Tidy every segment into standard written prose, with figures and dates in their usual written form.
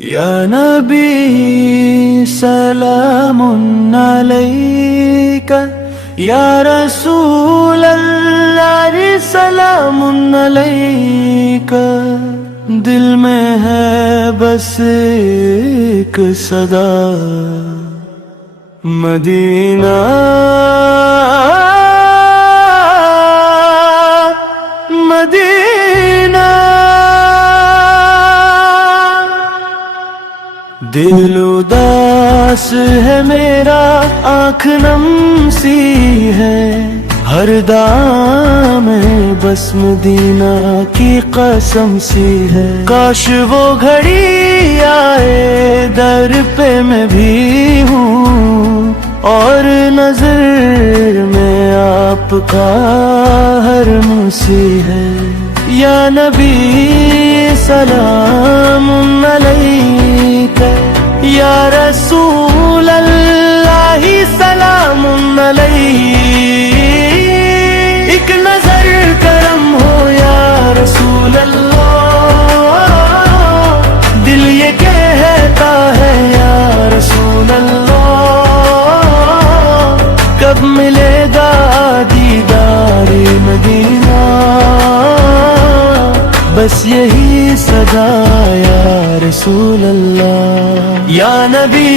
یا نبی سلام علیک، یا رسول اللہ سلام علیک، دل میں ہے بس ایک صدا مدینہ مدینہ، دل اداس ہے میرا، آنکھ نم سی ہے، ہر دام بس مدینہ کی قسم سی ہے، کاش وہ گھڑی آئے در پہ میں بھی ہوں، اور نظر میں آپ کا ہر سی ہے، یا نبی سلام علیک، یا رسول اللہ سلام علیک، ایک نظر کرم ہو یا رسول اللہ، دل یہ کہتا ہے یا رسول اللہ، کب ملے گا دیدار مدینہ، بس یہی صدا یا رسول اللہ، یا نبی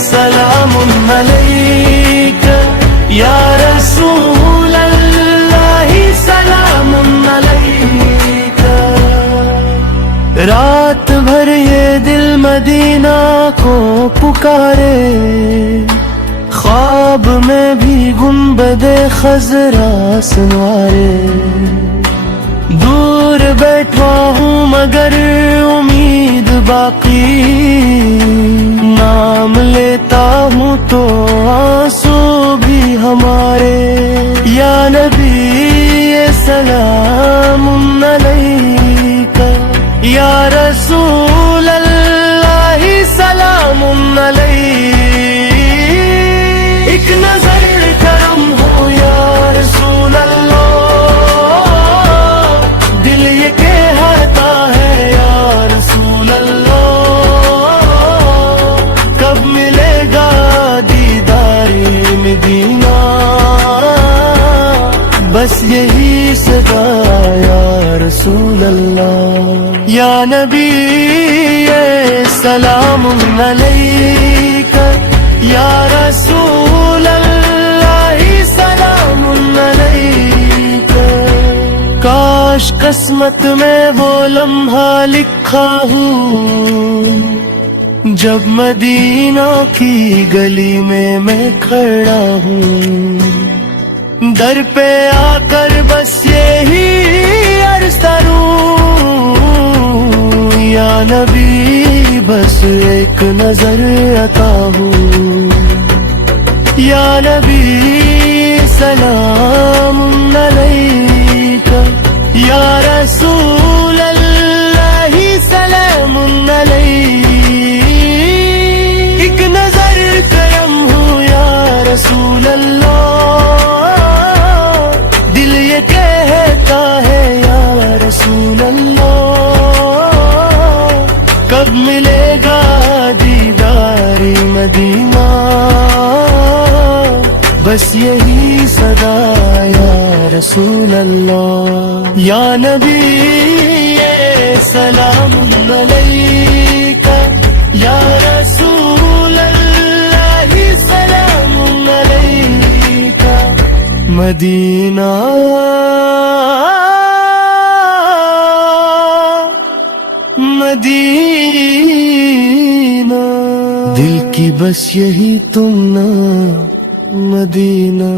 سلام علیک، یا رسول اللہ سلام علیک، رات بھر یہ دل مدینہ کو پکارے، خواب میں بھی گنبد خضرا سنوارے، دور بیٹھا ہوں مگر امید باقی، نام لیتا ہوں تو آنسو بھی ہمارے، یا نبی سلام علیک، یا رسول اللہ سلام علیک، ایک نظر کرم ہو یا رسول اللہ، دل یہ کہتا ہے یا رسول اللہ، کب ملے گا دیدار مدینہ، بس یہی صدا یا رسول اللہ، یا نبی سلام علیک، یا رسول اللہ سلام علیک، کاش قسمت میں وہ لمحہ لکھا ہوں جب مدینہ کی گلی میں کھڑا ہوں، در پہ آ کر بس یہی عرض کروں، یا نبی بس ایک نظر عطا ہو، یا نبی سلام علیک، یا رسول اللہ سلام علیک، ایک نظر کرم ہو یا رسول اللہ، دل یہ کہتا ہے یا رسول اللہ، کب ملے گا دیدار مدینہ، بس یہی صدا یا رسول اللہ، یا نبی سلام علیک، یا رسول اللہ سلام علیک، مدینہ مدینہ، دل کی بس یہی تم نا مدینہ۔